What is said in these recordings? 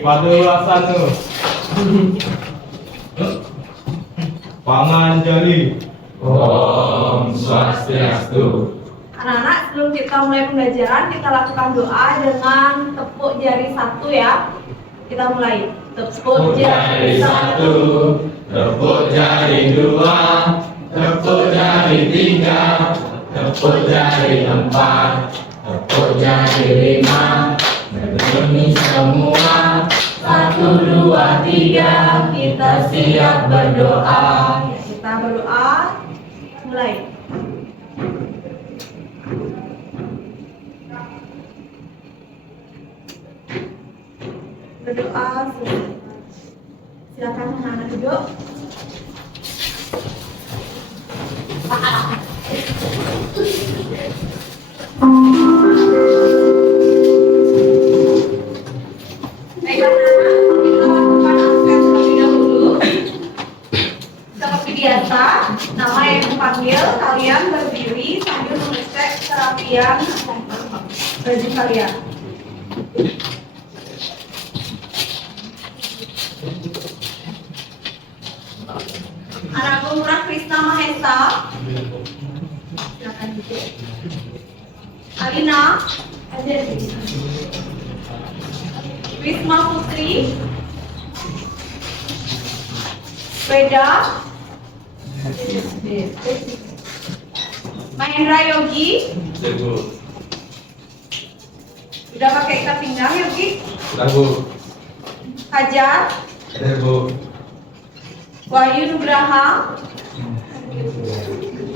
Padulaksana. Paman jari. Om Swastiastu. Anak-anak, sebelum kita mulai pembelajaran, kita lakukan doa dengan tepuk jari satu ya. Kita mulai. Tepuk jari satu, tepuk jari dua, tepuk jari tiga, tepuk jari empat, tepuk jari lima. Berbunyi semua, 1, 2, 3, kita siap berdoa. Kita berdoa. Mulai. Berdoa. Silakan anak-anak duduk. Baiklah anak-anak, kita lakukan absen terlebih dahulu. Seperti biasa, nama yang dipanggil, kalian berdiri sambil mengecek kerapian baju kalian. Anak Pemurah Krishna Mahesa, silakan duduk. Alina, hadir. Wisma Putri, Weda, Mahendra Yogi, udah pakai ikat pinggang Yogi? Sudah Bu. Hajar, Hadir Bu. Wahyu Nugraha,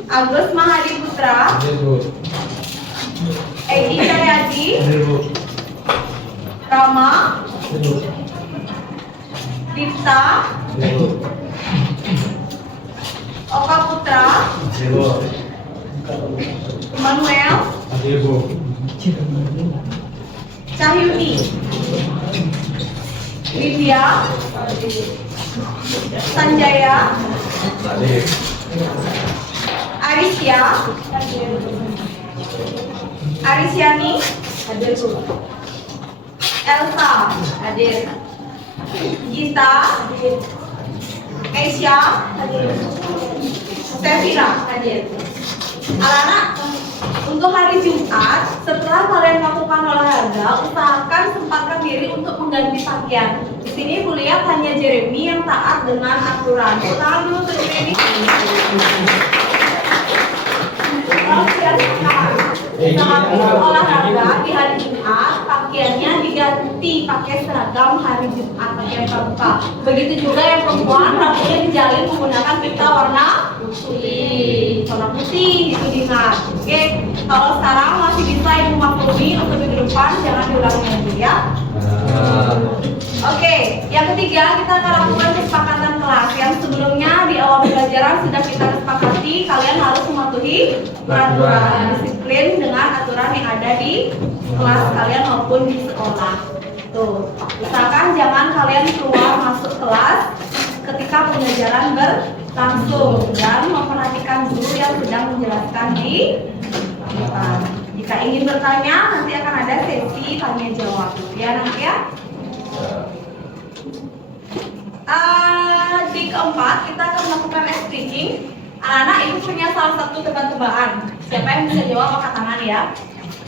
Agus Mahadi Putra, Hadir Bu. Edi Cahyadi, Hadir Bu. Rama, Hadir Bu. Dipta, Hadir Bu. Oka Putra, Hadir Bu. Manuel, Hadir Bu. Cahyuni, Lydia, Sanjaya, Hadir. Arisya, Arisyani, Elsa, Gita, Keisha, Stevina. Anak-anak, untuk hari Jumat, setelah kalian melakukan olahraga, usahakan sempatkan diri untuk mengganti pakaian. Di sini Bu lihat hanya Jeremy yang taat dengan aturan. Usaha dulu untuk Jeremy. Kalau siap olahraga di hari Jumat, pakaiannya diganti pakai seragam hari Jumat, pakaian pramuka. Begitu juga yang perempuan, rambutnya dijalin menggunakan pita warna putih. Warna putih itu diingat. Oke, kalau sekarang masih bisa Ibu maklumi untuk minggu depan jangan diulangi lagi ya. Oke, yang ketiga kita akan lakukan kesepakatan kelas. Yang sebelumnya di awal pembelajaran sudah kita sepakati kalian harus mematuhi peraturan disiplin dengan aturan yang ada di kelas kalian maupun di sekolah. Tuh, usahakan jangan kalian keluar masuk kelas ketika pembelajaran berlangsung dan memperhatikan guru yang sedang menjelaskan di depan. Jika ingin bertanya, nanti akan ada sesi tanya jawab. Ya, nanti ya. Di keempat kita akan melakukan ice breaking. Anak-anak ibu punya salah satu tebak-tebakan. Siapa yang bisa jawab angkat tangan ya?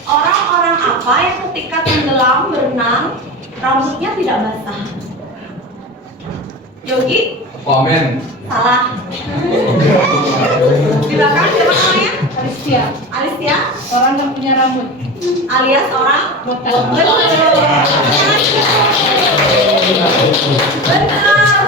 Orang-orang apa yang ketika tenggelam berenang rambutnya tidak basah? Yogi? Komen. Salah. Di belakang siapa namanya? Alistia. Orang yang punya rambut Alias orang botak. Benar.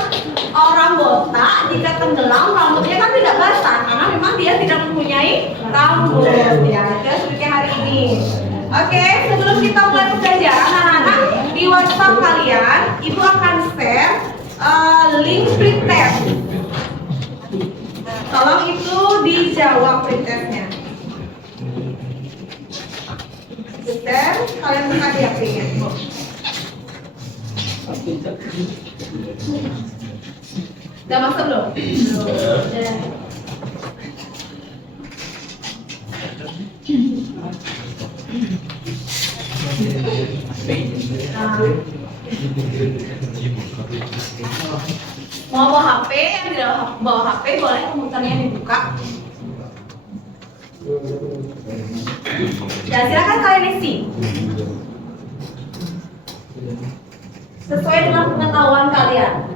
Orang botak jika tenggelam rambutnya kan tidak basah karena memang dia tidak mempunyai rambut ya. Itu seperti hari ini. Oke, sebelum kita mulai pembelajaran anak-anak, di WhatsApp kalian Ibu akan share link pretest. Tolong itu dijawab pretestnya. Sebentar, kalian buka di HP-nya. Udah masuk belum? Udah. Mau bawa HP, yang tidak bawa HP boleh komputernya dibuka. Ya silakan kalian isi sesuai dengan pengetahuan kalian.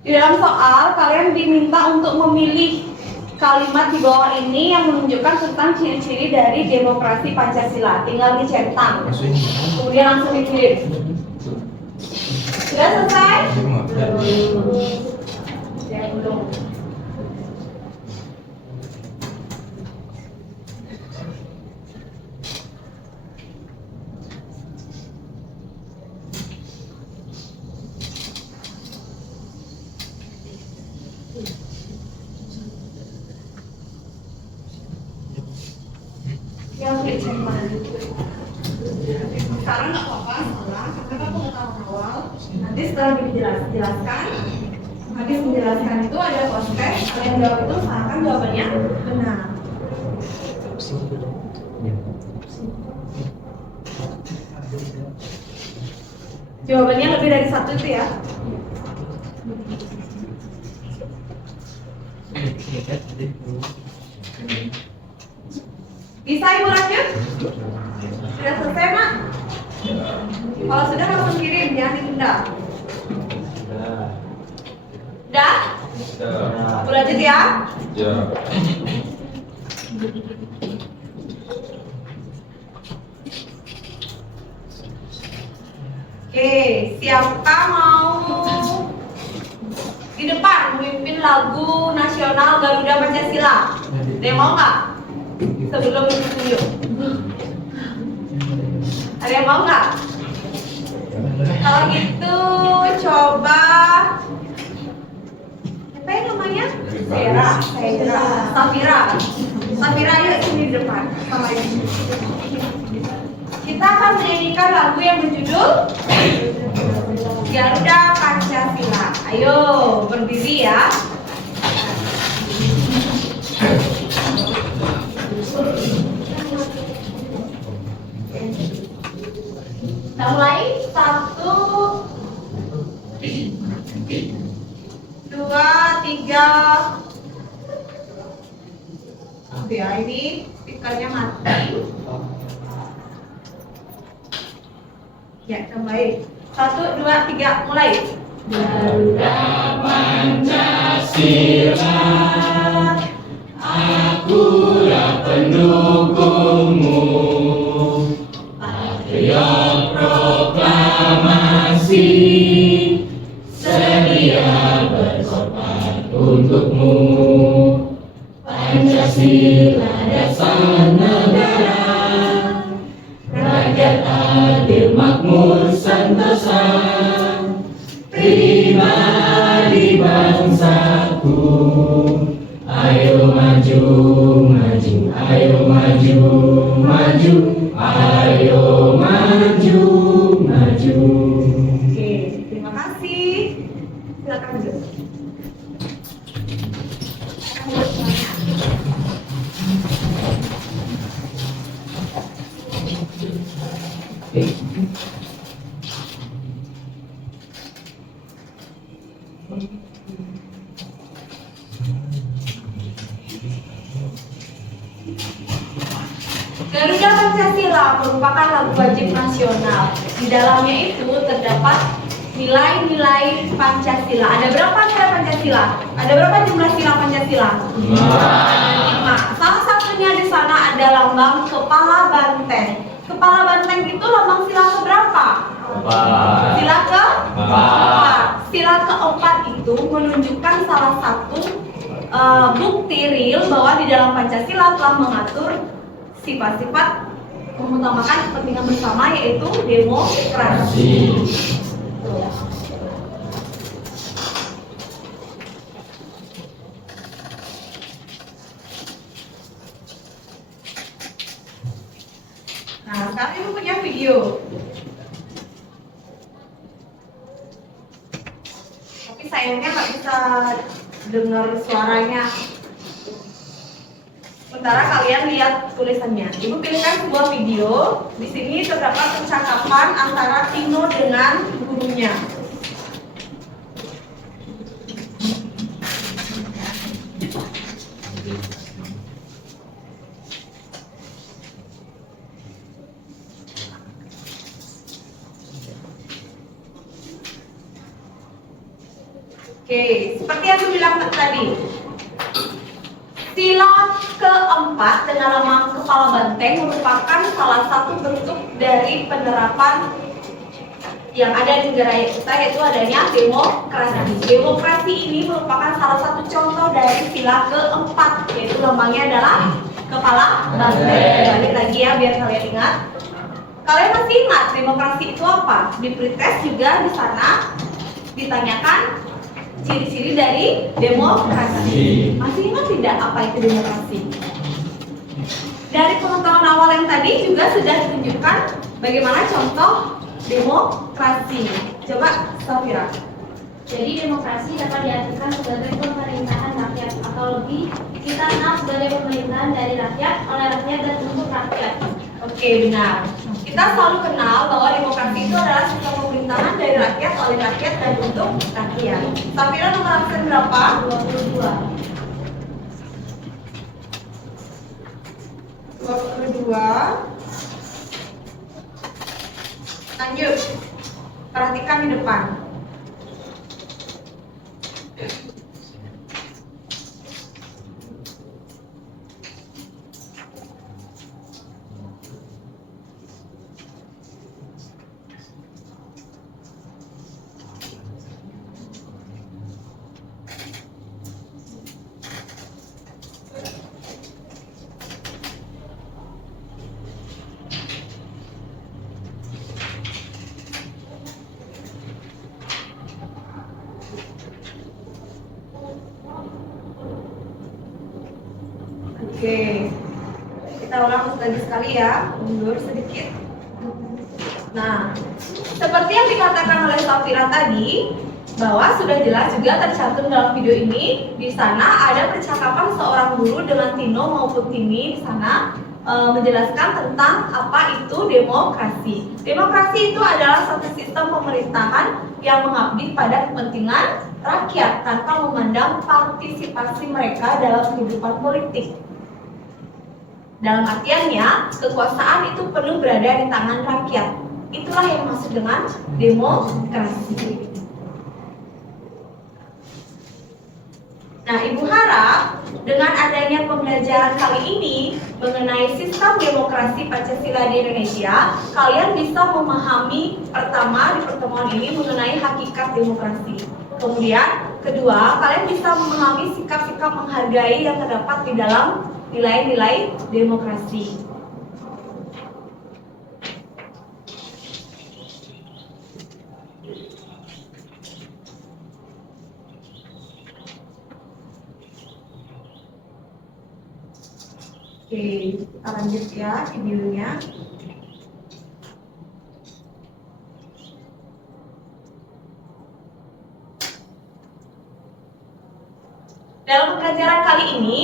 Di dalam soal, kalian diminta untuk memilih kalimat di bawah ini yang menunjukkan tentang ciri-ciri dari demokrasi Pancasila. Tinggal dicentang, kemudian langsung dikirim. Sudah selesai? Ya, belum. Yang dicentang. Sekarang nggak apa-apa, salah, karena pengetahuan awal. Nanti setelah dijelaskan, habis menjelaskan itu ada proses, kalian jawab itu seakan jawabannya benar. Jawabannya lebih dari satu itu ya. Bisa Ibu lanjut? Sudah selesai, Mak? Kalau sudah langsung kirim, jangan ditunda. Udah? Ibu lanjut ya? Oke, siapa mau di depan memimpin lagu nasional Garuda Pancasila? Ada yang mau nggak? Sebelum ditunjuk. Ada yang mau nggak? Kalau gitu coba apa ya namanya? Safira yuk sini di depan sama ibu. Kita akan menyanyikan lagu yang berjudul Garuda Pancasila. Ayo berdiri ya. Kita mulai 1, 2, 3. Ya ini speakernya mati. Ya kita mulai 1, 2, 3 mulai. Garuda Pancasila, akulah pendukungmu. Patriot proklamasi, sedia berkorban untukmu. Pancasila dasar negara, rakyat adil makmur sentosa, pribadi bangsaku. Ayo maju, maju, ayo maju, maju, ayo maju, maju. Oke, terima kasih. Silakan duduk. Garuda Pancasila merupakan lagu wajib nasional. Di dalamnya itu terdapat nilai-nilai Pancasila. Ada berapa nilai Pancasila? Ada berapa jumlah sila Pancasila? 5. Salah satunya di sana ada lambang kepala banteng. Kepala banteng itu lambang sila keberapa? Sila keempat. Sila keempat itu menunjukkan salah satu bukti real bahwa di dalam Pancasila telah mengatur sifat-sifat mengutamakan kepentingan bersama, yaitu demokrasi. video. Tapi sayangnya nggak bisa dengar suaranya. Sementara kalian lihat tulisannya. Ibu pilihkan sebuah video. Di sini terdapat percakapan antara Tino dengan gurunya. Oke, seperti yang aku bilang tadi, sila keempat dengan nama kepala banteng merupakan salah satu bentuk dari penerapan yang ada di negara kita, yaitu adanya demokrasi. Demokrasi ini merupakan salah satu contoh dari sila keempat, yaitu lambangnya adalah kepala banteng. Balik lagi ya biar kalian ingat. Kalian masih ingat demokrasi itu apa? Di pretest juga di sana ditanyakan ciri-ciri dari demokrasi. Masih ingat tidak apa itu demokrasi? Dari pengetahuan awal yang tadi juga sudah ditunjukkan bagaimana contoh demokrasi. Coba Safira. Jadi demokrasi dapat diartikan sebagai pemerintahan rakyat atau lebih kita kenal sebagai pemerintahan dari rakyat, oleh rakyat dan untuk rakyat. Oke, benar. Kita selalu kenal bahwa demokrasi itu adalah sistem pemerintahan dari rakyat, oleh rakyat dan untuk rakyat. Safira nomor absen berapa? 22. Lanjut. Perhatikan di depan. Oke, kita ulang lagi sekali ya, mundur sedikit. Nah, seperti yang dikatakan oleh Safira tadi, bahwa sudah jelas juga tercantum dalam video ini. Di sana ada percakapan seorang guru dengan Tino maupun Tini di sana menjelaskan tentang apa itu demokrasi. Demokrasi itu adalah satu sistem pemerintahan yang mengabdi pada kepentingan rakyat tanpa memandang partisipasi mereka dalam kehidupan politik. Dalam artiannya, kekuasaan itu penuh berada di tangan rakyat. Itulah yang maksud dengan demokrasi. Nah, Ibu harap dengan adanya pembelajaran kali ini mengenai sistem demokrasi Pancasila di Indonesia, kalian bisa memahami pertama di pertemuan ini mengenai hakikat demokrasi. Kemudian, kedua, kalian bisa memahami sikap-sikap menghargai yang terdapat di dalam nilai-nilai demokrasi. Oke, kita lanjut ya videonya. Dalam pembelajaran kali ini,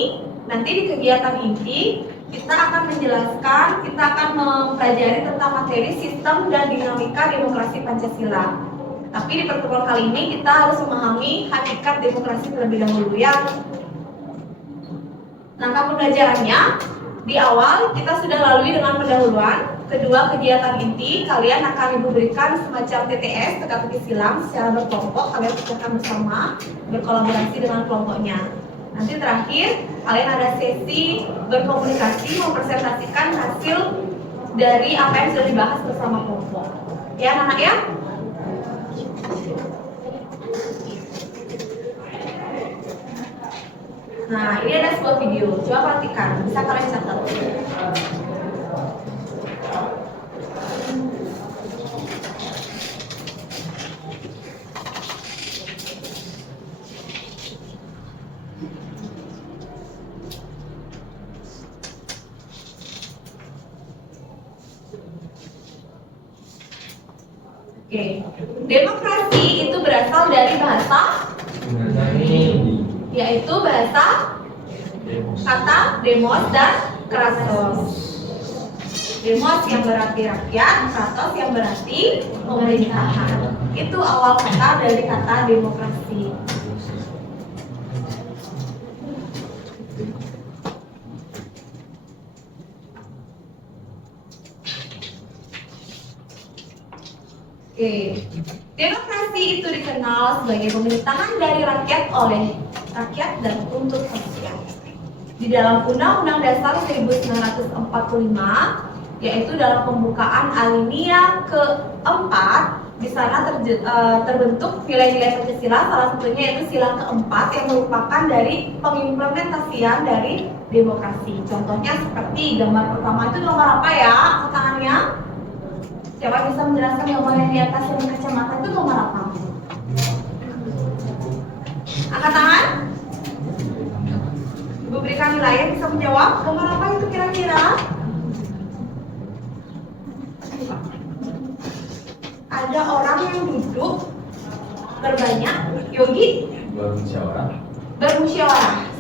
nanti di kegiatan inti, kita akan menjelaskan, kita akan mempelajari tentang materi sistem dan dinamika demokrasi Pancasila. Tapi di pertemuan kali ini kita harus memahami hakikat demokrasi terlebih dahulu ya. Nah, pembelajarannya di awal kita sudah lalui dengan pendahuluan. Kedua, kegiatan inti, kalian akan Ibu berikan semacam TTS, teka-teki silang secara berkelompok. Kalian kerjakan bersama, berkolaborasi dengan kelompoknya. Nanti terakhir, kalian ada sesi berkomunikasi, mempresentasikan hasil dari apa yang sudah dibahas bersama kelompok. Ya, anak-anak ya? Nah, ini ada sebuah video. Coba perhatikan, bisa kalian catat. Oke, demokrasi itu berasal dari bahasa, yaitu bahasa kata demos dan kratos. Demos yang berarti rakyat, kratos yang berarti pemerintahan. Itu awal kata dari kata demokrasi. Oke, demokrasi itu dikenal sebagai pemerintahan dari rakyat oleh rakyat dan untuk rakyat. Di dalam Undang-Undang Dasar 1945, yaitu dalam pembukaan alinea keempat, di sana terbentuk nilai-nilai Pancasila, salah satunya yaitu sila keempat yang merupakan dari pengimplementasian dari demokrasi. Contohnya seperti gambar pertama itu gambar apa ya? Angkat tangannya. Siapa bisa menjelaskan gambar yang di atas yang kacamata itu gambar apa? Angkat tangan. Ibu berikan nilai yang bisa menjawab. Gambar apa itu kira-kira? Ada orang yang duduk berbanyak, Yogi? Bermusyawarah.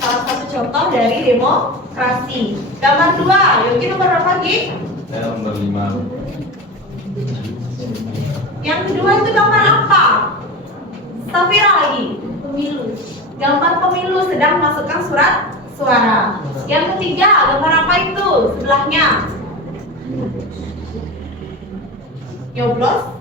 Salah satu contoh dari demokrasi. Gambar 2, Yogi nomor berapa, Gi? Saya nomor 5. Yang kedua itu gambar apa? Safira lagi. Pemilu. Gambar pemilu sedang memasukkan surat suara. Yang ketiga, gambar apa itu? Sebelahnya. Nyoblos.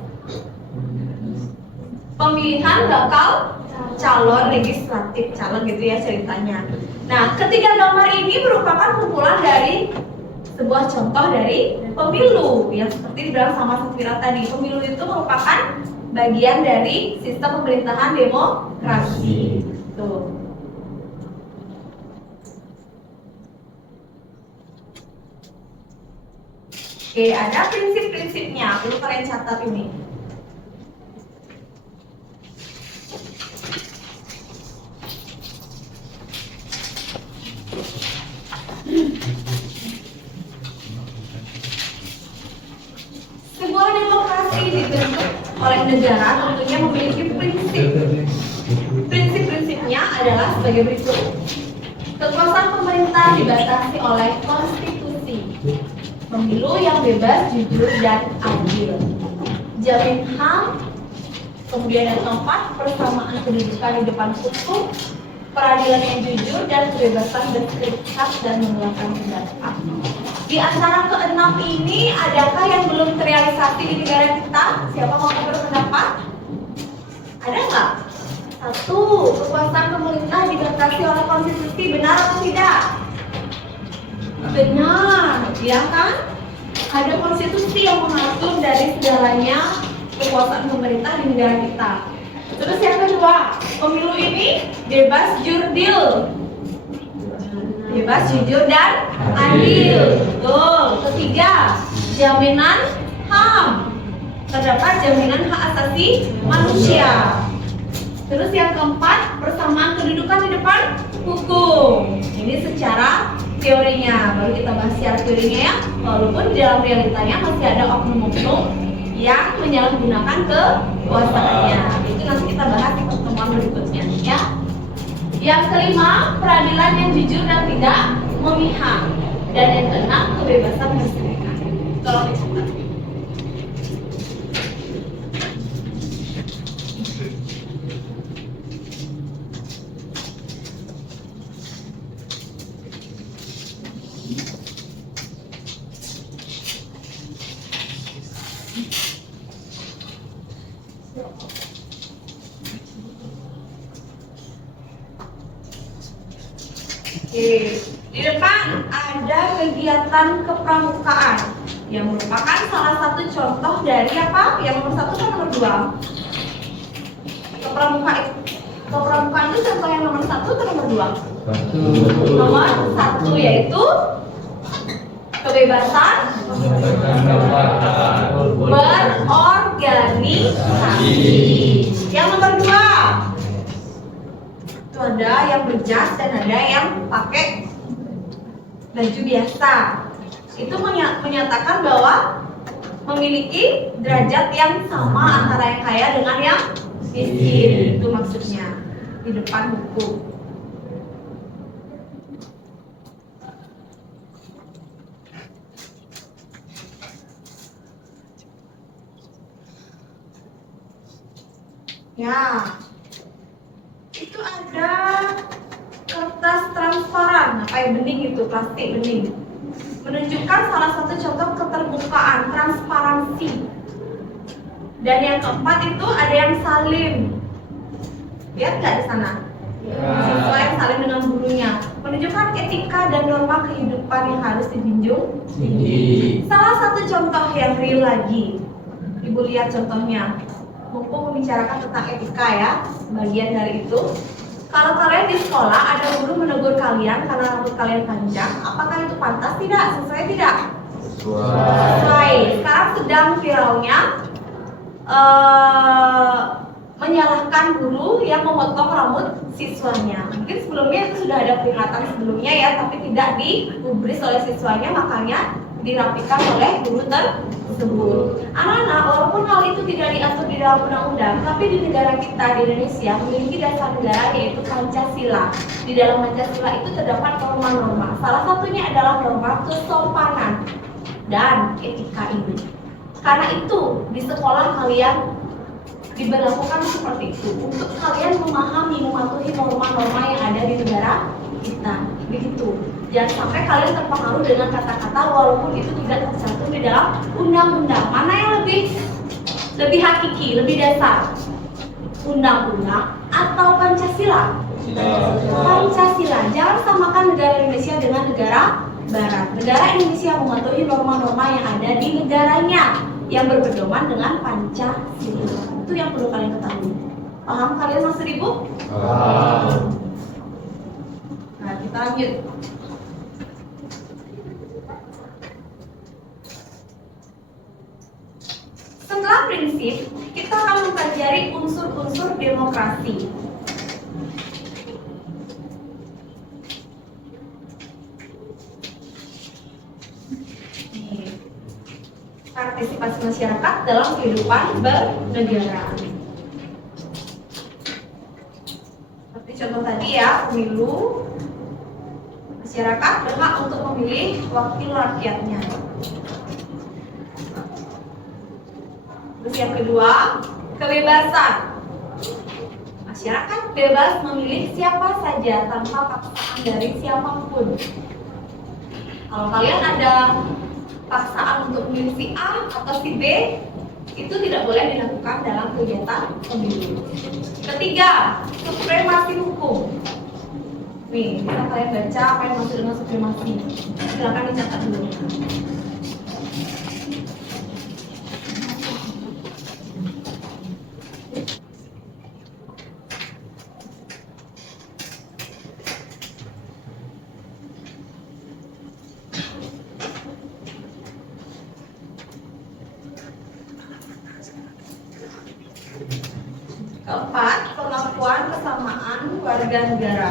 Pemilihan bakal calon legislatif, calon gitu ya ceritanya. Nah, ketiga gambar ini merupakan kumpulan dari sebuah contoh dari pemilu yang seperti dibilang sama Safira tadi. Pemilu itu merupakan bagian dari sistem pemerintahan demokrasi. Tuh. Oke, ada prinsip-prinsipnya. Perlu kalian catat ini. Sebuah demokrasi dibentuk oleh negara tentunya memiliki prinsip. Prinsip-prinsipnya adalah sebagai berikut. Kekuasaan pemerintah dibatasi oleh konstitusi. Pemilu yang bebas, jujur, dan adil. Jamin HAM. Kemudian yang keempat, persamaan kedudukan di depan hukum, peradilan yang jujur, dan kebebasan berserikat dan mengeluarkan pendapat. Di antara keenam ini, adakah yang belum terrealisasi di negara kita? Siapa mau berpendapat? Ada nggak? 1. Kekuasaan pemerintah dibatasi oleh konstitusi, benar atau tidak? Benar, ya kan? Ada konstitusi yang mengatur dari segalanya kekuasaan pemerintah di negara kita. Terus yang kedua, pemilu ini bebas, jurdil. Bebas, jujur, dan adil. Betul. Ketiga, jaminan HAM. Terdapat jaminan hak asasi manusia. Terus yang keempat, persamaan kedudukan di depan hukum. Ini secara teorinya. Baru kita bahas secara teorinya ya. Walaupun di dalam realitanya masih ada oknum-oknum yang menyalahgunakan kekuasaannya. Itu nanti kita bahas di pertemuan berikutnya ya. Yang kelima, peradilan yang jujur dan tidak memihak. Dan yang keenam, kebebasan berserikat. Tolong dicatat. Oke, di depan ada kegiatan kepramukaan yang merupakan salah satu contoh dari apa? Yang nomor 1 atau nomor 2? Kepramukaan itu contoh yang nomor 1 atau nomor 2? Nomor 1 yaitu kebebasan berorganisasi. Yang nomor 2 itu ada yang berjas dan ada yang pakai baju biasa. Itu menyatakan bahwa memiliki derajat yang sama antara yang kaya dengan yang miskin. Itu maksudnya di depan hukum. Ya, itu ada kertas transparan, kayak bening itu, plastik bening, menunjukkan salah satu contoh keterbukaan, transparansi. Dan yang keempat itu ada yang salim. Lihat nggak di sana? Siswa yang salim dengan gurunya, menunjukkan etika dan norma kehidupan yang harus dijunjung tinggi. Salah satu contoh yang real lagi, Ibu lihat contohnya. Buku membicarakan tentang etika ya, bagian dari itu. Kalau kalian di sekolah ada guru menegur kalian karena rambut kalian panjang, apakah itu pantas tidak? Sesuai tidak? Sesuai. Sekarang sedang viralnya menyalahkan guru yang memotong rambut siswanya. Mungkin sebelumnya itu sudah ada peringatan sebelumnya ya, tapi tidak digubris oleh siswanya, makanya dirapikan oleh guru tersebut. Anak-anak, walaupun hal itu tidak diatur di dalam undang-undang, tapi di negara kita, di Indonesia, memiliki dasar negara yaitu Pancasila. Di dalam Pancasila itu terdapat norma-norma. Salah satunya adalah norma kesopanan dan etika ini. Karena itu, di sekolah kalian diberlakukan seperti itu, untuk kalian memahami, mematuhi norma-norma yang ada di negara kita. Begitu. Jangan sampai kalian terpengaruh dengan kata-kata walaupun itu tidak tercantum di dalam undang-undang. Mana yang lebih hakiki, lebih dasar? Undang-undang atau Pancasila? Pancasila. Jangan samakan negara Indonesia dengan negara Barat. Negara Indonesia mematuhi norma-norma yang ada di negaranya yang berpedoman dengan Pancasila. Itu yang perlu kalian ketahui. Paham kalian maksud Ibu? Paham. Nah, kita lanjut. Setelah prinsip, kita akan mempelajari unsur-unsur demokrasi. Partisipasi masyarakat dalam kehidupan bernegara. Seperti contoh tadi ya, pemilu, masyarakat berhak untuk memilih wakil rakyatnya. Terus yang kedua, kebebasan. Masyarakat bebas memilih siapa saja tanpa paksaan dari siapapun. Kalau kalian ada paksaan untuk memilih si A atau si B, itu tidak boleh dilakukan dalam kegiatan pemilu. Ketiga, supremasi hukum. Nih, bisa kalian baca apa yang maksud dengan supremasi. Silakan dicatat dulu. Keempat, pengakuan kesamaan warga negara.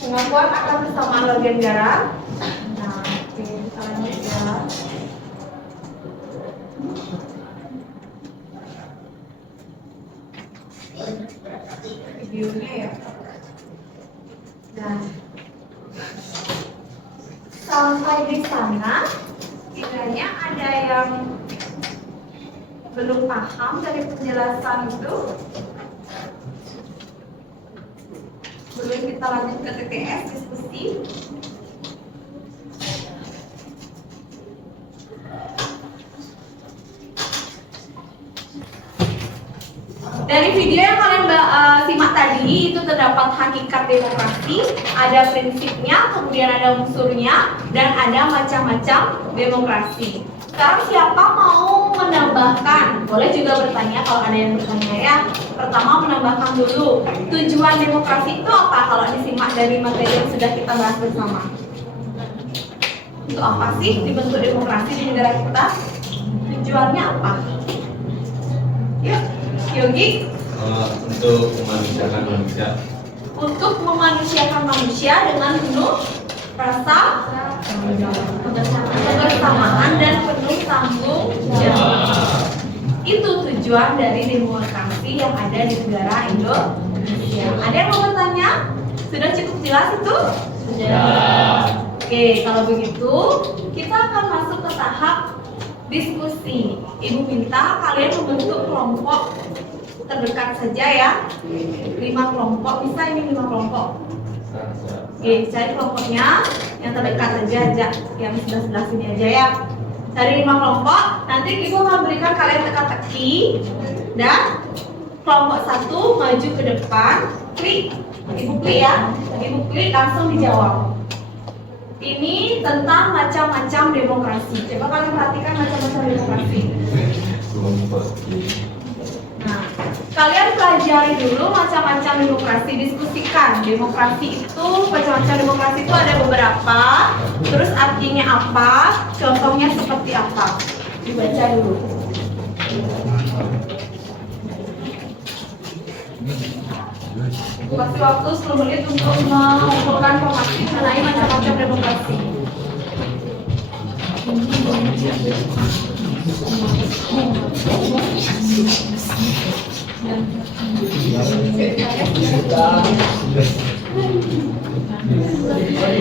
Pengakuan akan kesamaan warga negara. Nah, oke, kita lanjut ya. Videonya ya. Nah, sampai di sana, kiranya ada yang belum paham dari penjelasan itu. Sebelum kita lanjut ke TTS diskusi. Dari video yang kalian simak tadi itu terdapat hakikat demokrasi, ada prinsipnya, kemudian ada unsurnya, dan ada macam-macam demokrasi. Sekarang siapa mau menambahkan? Boleh juga bertanya kalau ada yang bertanya ya. Pertama menambahkan dulu, tujuan demokrasi itu apa kalau disimak dari materi yang sudah kita bahas bersama? Untuk apa sih dibentuk demokrasi di negara kita? Tujuannya apa? Yuk, Yogi. Untuk memanusiakan manusia. Untuk memanusiakan manusia dengan penuh rasa kebersamaan dan penuh tanggung jawab. Itu tujuan dari demokrasi yang ada di negara Indonesia. Ada yang mau bertanya? Sudah cukup jelas itu? Sudah. Oke, kalau begitu kita akan masuk ke tahap diskusi. Ibu minta kalian membentuk kelompok terdekat saja ya. 5 kelompok, bisa ini 5 kelompok. Oke, cari kelompoknya yang terdekat saja, yang sebelah sini aja ya. Cari 5 kelompok, nanti ibu akan berikan kalian teka-teki dan kelompok 1 maju ke depan, klik, ibu klik ya, ibu klik langsung dijawab. Ini tentang macam-macam demokrasi. Coba kalian perhatikan macam-macam demokrasi. Nah, kalian pelajari dulu macam-macam demokrasi, diskusikan. Demokrasi itu, macam-macam demokrasi itu ada beberapa. Terus artinya apa? Contohnya seperti apa? Dibaca dulu. Kasih waktu 10 menit untuk mengumpulkan informasi mengenai macam-macam demokrasi.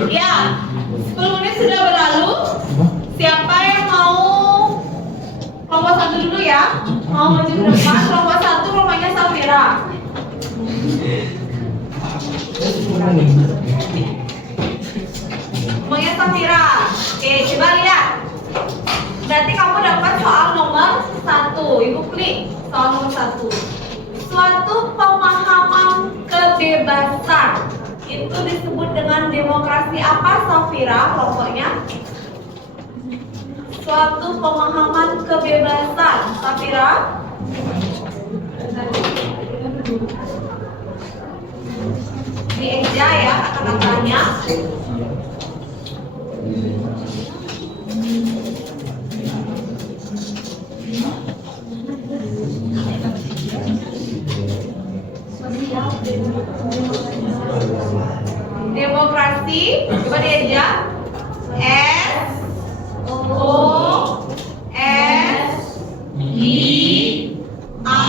Ya, 10 menit sudah berlalu. Siapa yang mau kelompok 1 dulu ya? Mau maju ke depan, kelompok 1 kelompoknya Safira. Kelompoknya Safira. Oke, coba lihat. Berarti kamu dapat soal nomor 1. Ibu klik soal nomor 1. Suatu pemahaman kebebasan itu disebut dengan demokrasi apa, Safira, kelompoknya? Suatu pemahaman kebebasan, Safira. Dieja ya kata-katanya. Demokrasi, coba dieja. S O S I A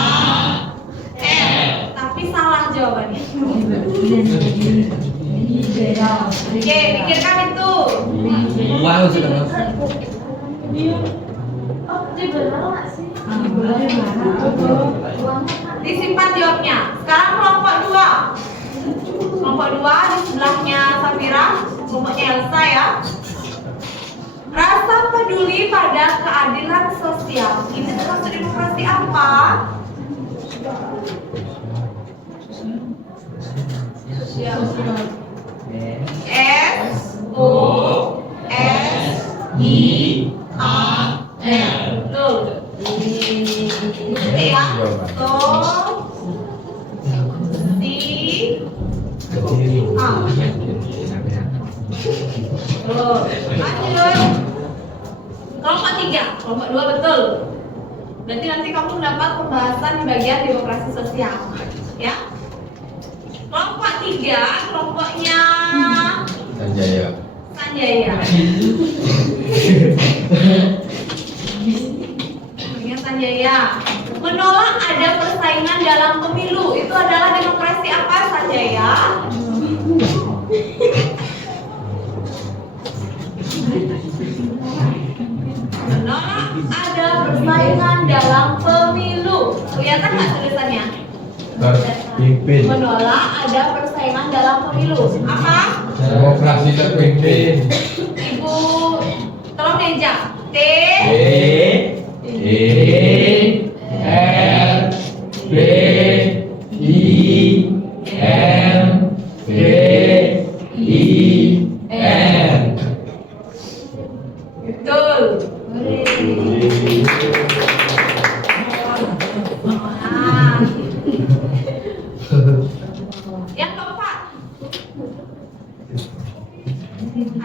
L. Tapi salah jawabannya. Oke, pikirkan itu. Wow, sudah. Disimpan jawabnya. Sekarang kelompok 2. Kelompok 2 di sebelahnya Safira, kelompoknya Elsa ya. Rasa peduli pada keadilan sosial. Ini termasuk demokrasi apa? S O S I A L. Betul. Ya. So lanjut. Kelompok 3, kelompok 2 betul. Berarti nanti kamu mendapat pembahasan di bagian demokrasi sosial, ya. Kelompok 3, kelompoknya Sanjaya. Sanjaya. Kelompoknya Sanjaya. Menolak ada persaingan dalam pemilu. Itu adalah demokrasi apa, Sanjaya? Menolak ada persaingan dalam pemilu. Kelihatan nggak tulisannya? Terpimpin. Menolak ada persaingan dalam pemilu. Apa? Demokrasi terpimpin. Ibu, tolong Neja. T E L B I M B I N. betul. Nah. Yang keempat.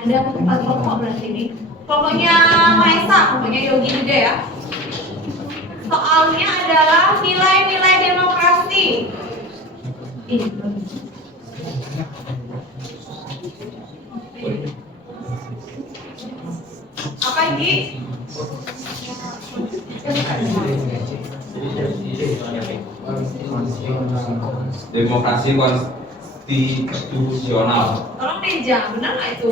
Ada Ada empat kelompok berarti ini. Kelompoknya Maesa, kelompoknya Yogi juga ya. Soalnya adalah nilai-nilai demokrasi. Ini. Apa ini? Demokrasi konstitusional. Tolong Deja, benar nggak itu?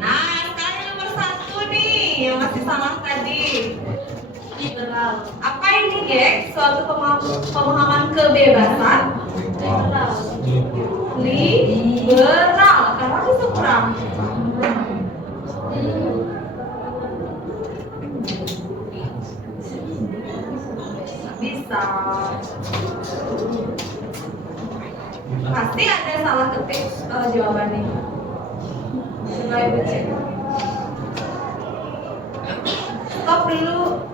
Nah, sekarang nomor 1 nih yang masih salah tadi. Liberal. Apa ini, geng? Suatu pemahaman kebebasan. Liberal. Karena itu kurang. Bisa. Pasti ada salah ketik jawabannya. Coba ibu cek. Stop dulu,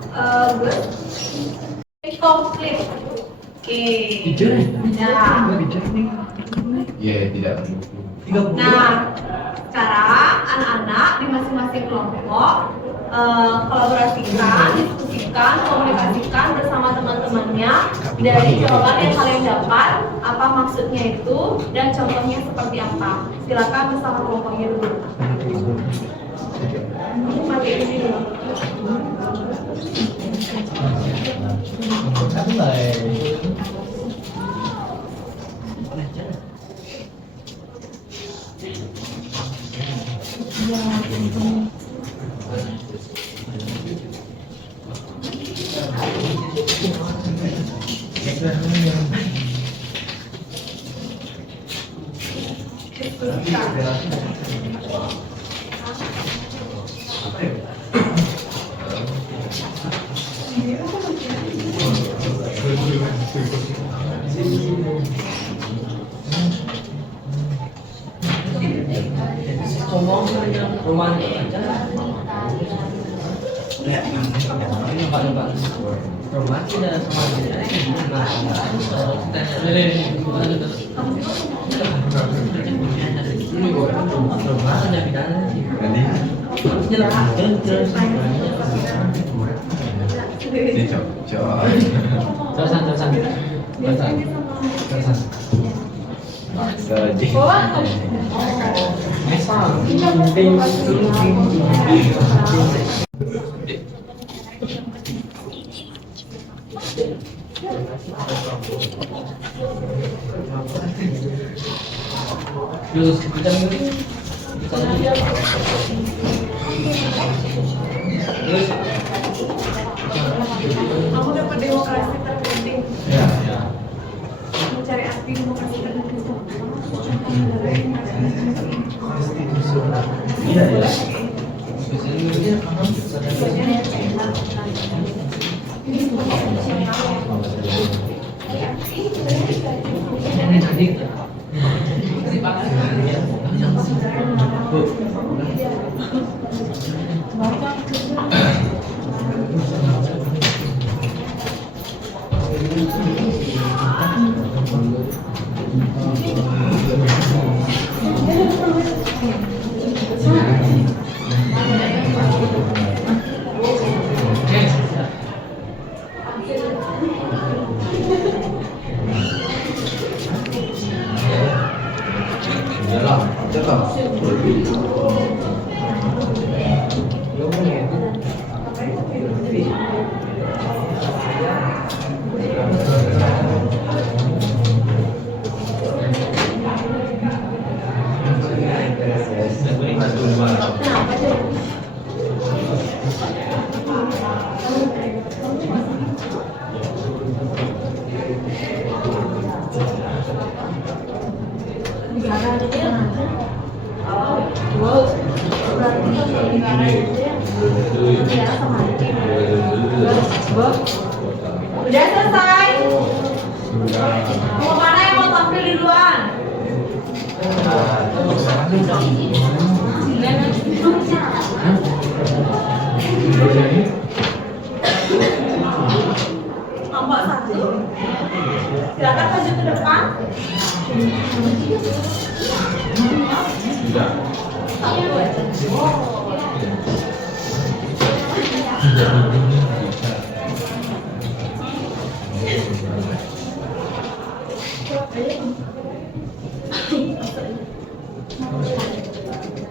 Gus. Komplit. Oke. Nah. Ya, tidak. Nah, sekarang anak-anak di masing-masing kelompok kolaborasikan, diskusikan, komunikasikan bersama teman-temannya dari jawaban yang kalian dapat, apa maksudnya itu, dan contohnya seperti apa. Silakan bersama kelompoknya dulu. Pakai ini dulu. Ini cocok. Kamu dapat demokrasi terpenting. Ya. Mencari arti demokrasi terpenting. Wow. Berarti negara itu ya Udah selesai? Mau mana yang mau tampil duluan? Kelompok 1. Silakan maju ke depan. Sudah.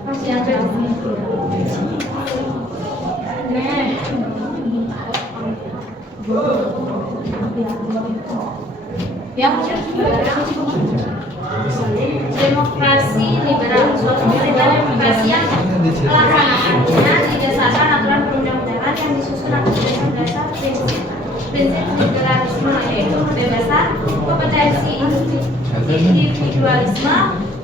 Masih ada di sini. Demokrasi liberal, suatu pemerintahan demokrasi yang pelaksanaannya didasarkan aturan perundang-undangan yang disusun atas dasar prinsip liberalisme, yaitu kebebasan, kompetensi individualisme,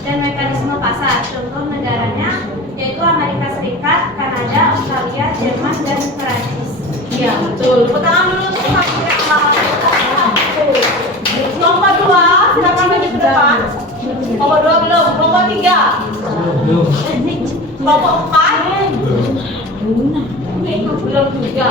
dan mekanisme pasar. Contoh negaranya yaitu Amerika Serikat, Kanada, Australia, Jerman, dan Perancis. Iya, betul. Tepuk tangan dulu untuk kelompok 2, silakan maju ke depan. Kelompok 2 belum, kelompok 3. Kelompok 4. Belum juga.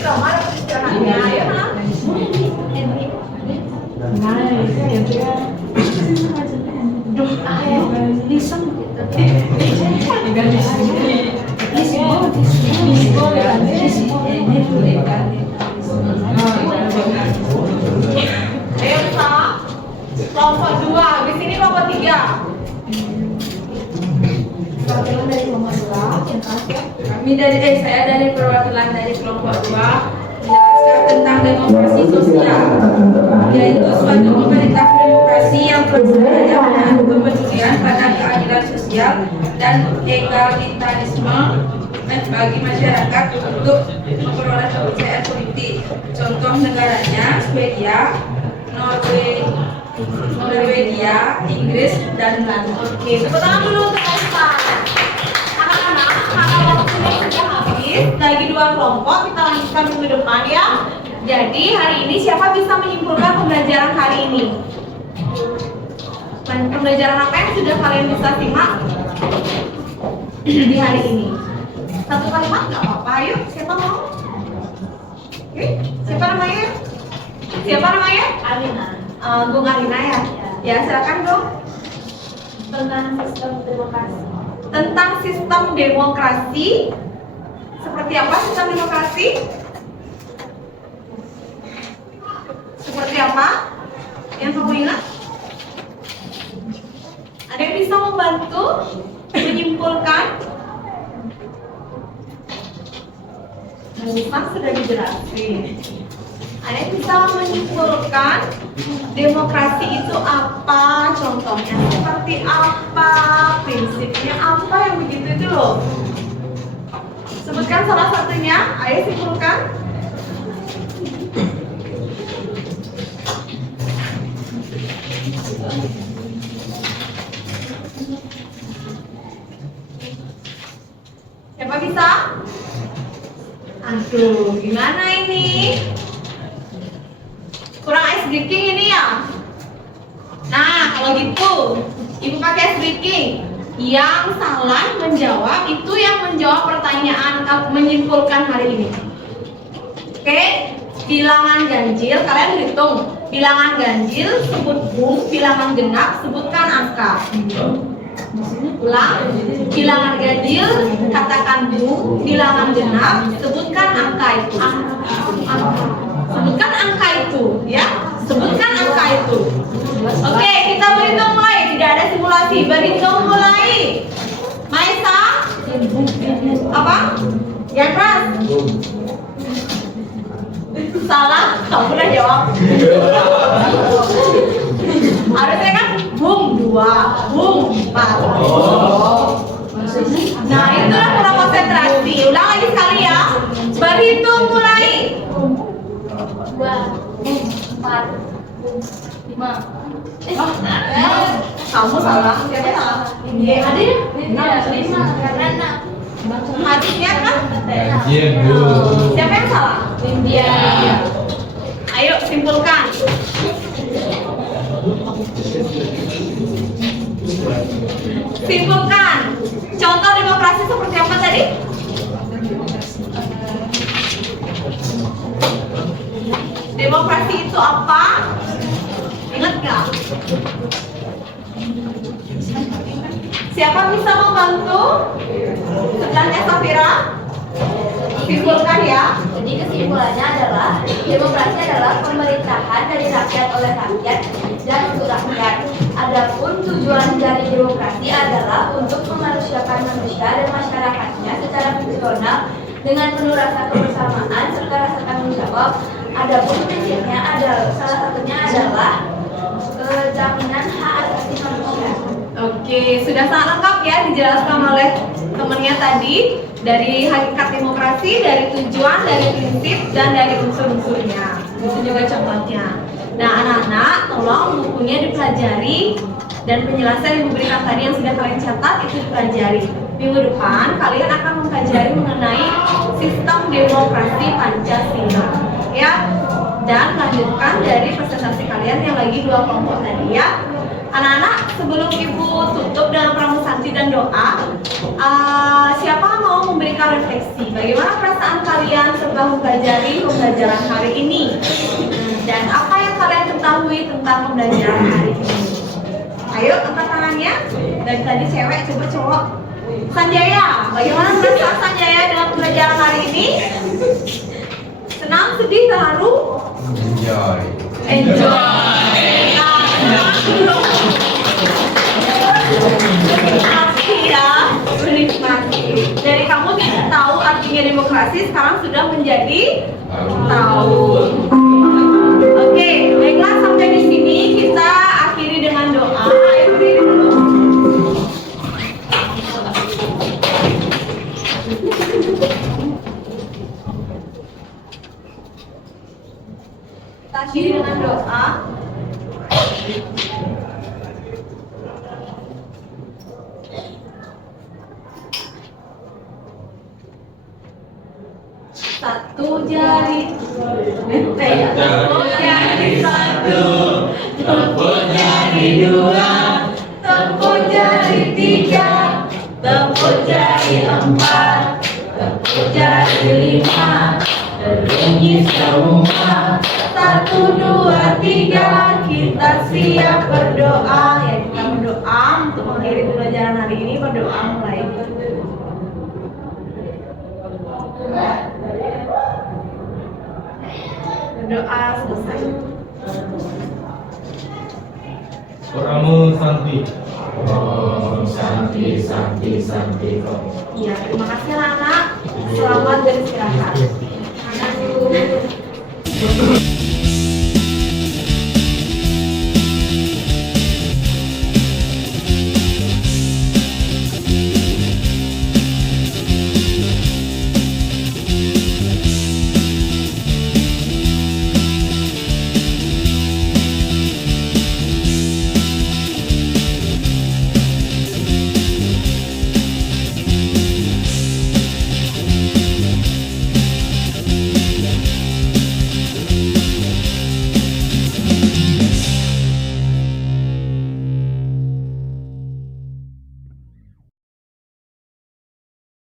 Mana istirahatnya? Ayo, nak. Ayo, Sa. Kelompok 2, di sini kelompok 3. Saya dari perwakilan dari kelompok 2 menjelaskan tentang demokrasi sosial, yaitu suatu pemerintah demokrasi yang bersedia menahan kepedulian pada keadilan sosial dan egalitarisme bagi masyarakat untuk memperoleh kepercayaan politik. Contoh negaranya Swedia, Norwegia, Inggris, dan Belanda. Oke, tepuk tangan dulu untuk Elsa. Anak-anak, karena waktunya sudah habis, lagi 2 kelompok, kita lanjutkan minggu depan ya. Jadi hari ini siapa bisa menyimpulkan pembelajaran hari ini? Pembelajaran apa yang sudah kalian bisa simak di hari ini? 1 kalimat nggak apa-apa, ayo. Siapa mau? Oke, siapa namanya? Siapa namanya? Alina. Bung Alina ya? Ya, silakan dong. Tentang sistem demokrasi. Tentang sistem demokrasi. Seperti apa sistem demokrasi? Seperti apa? Yang kamu ingat? Ada yang bisa membantu menyimpulkan? Bukan sudah dijelasin. Ada yang bisa menyimpulkan demokrasi itu apa? Contohnya seperti apa? Prinsipnya apa yang begitu itu loh? Sebutkan salah satunya. Ayo simpulkan. Siapa bisa? Aduh, gimana ini? Kurang ice breaking ini ya? Nah, kalau gitu, Ibu pakai ice breaking. Yang salah menjawab itu yang menjawab pertanyaan menyimpulkan hari ini. Oke? Bilangan ganjil, kalian hitung. Bilangan ganjil sebut bung, bilangan genap sebutkan angka. Ulang, bilangan ganjil katakan bung, bilangan genap sebutkan angka itu. Sebutkan angka itu, ya. Sebutkan angka itu. Oke, kita berhitung mulai. Tidak ada simulasi. Berhitung mulai. Maisa, apa? Ya keras. Salah, kamu udah jawab. Harusnya kan bung 2, bung 4. Nah, itulah kurang konsentrasi. Ulang lagi sekali ya. Berhitung mulai. 2, 4, 5, Kamu salah. Siapa yang salah? Hadir? Hadirnya kan? Ganjil, Bu. Siapa yang salah? India. Ayo simpulkan. Simpulkan. Contoh demokrasi seperti apa tadi? Demokrasi itu apa? Ingat nggak? Siapa bisa membantu? Sebelahnya Safira. Simpulkan ya. Jadi kesimpulannya adalah demokrasi adalah pemerintahan dari rakyat oleh rakyat dan untuk rakyat. Adapun tujuan dari demokrasi adalah untuk memanusiakan manusia dan masyarakatnya secara fungsional dengan penuh rasa kebersamaan serta rasa tanggung jawab. Adapun prinsipnya adalah salah satunya adalah jaminan hak asasi manusia. Oke, sudah sangat lengkap ya dijelaskan oleh temannya tadi dari hakikat demokrasi, dari tujuan, dari prinsip, dan dari unsur-unsurnya. Itu juga contohnya. Nah, anak-anak, tolong bukunya dipelajari dan penjelasan yang diberikan tadi yang sudah kalian catat itu dipelajari. Minggu depan kalian akan mempelajari mengenai sistem demokrasi Pancasila, ya. Dan lanjutkan dari presentasi kalian yang lagi 2 kelompok tadi ya. Anak-anak, sebelum ibu tutup dengan pramusanti dan doa, siapa mau memberikan refleksi? Bagaimana perasaan kalian setelah mempelajari pembelajaran hari ini? Dan apa yang kalian ketahui tentang pembelajaran hari ini? Ayo angkat tangannya. Dari tadi cewek, coba cowok. Sanjaya, bagaimana perasaan Sanjaya dengan pembelajaran hari ini? Senang, sedih, terharu? Enjoy. Menikmati ya, menikmati. Dari kamu tidak tahu artinya demokrasi, sekarang sudah menjadi tahu. Oke, baiklah sampai di sini kita akhiri dengan doa. Ayo berdiri dulu. Kita akhiri dengan doa. Satu jari, tepuk jari satu, tepuk jari dua, tepuk jari tiga, tepuk jari empat, tepuk jari lima, berbunyi semua. 1, 2, 3, kita siap berdoa. Ya, kita berdoa untuk mengakhiri pembelajaran hari ini. Berdoa mulai. Berdoa selesai. Pramusanti. Santi. Iya, terima kasih anak. Selamat beristirahat.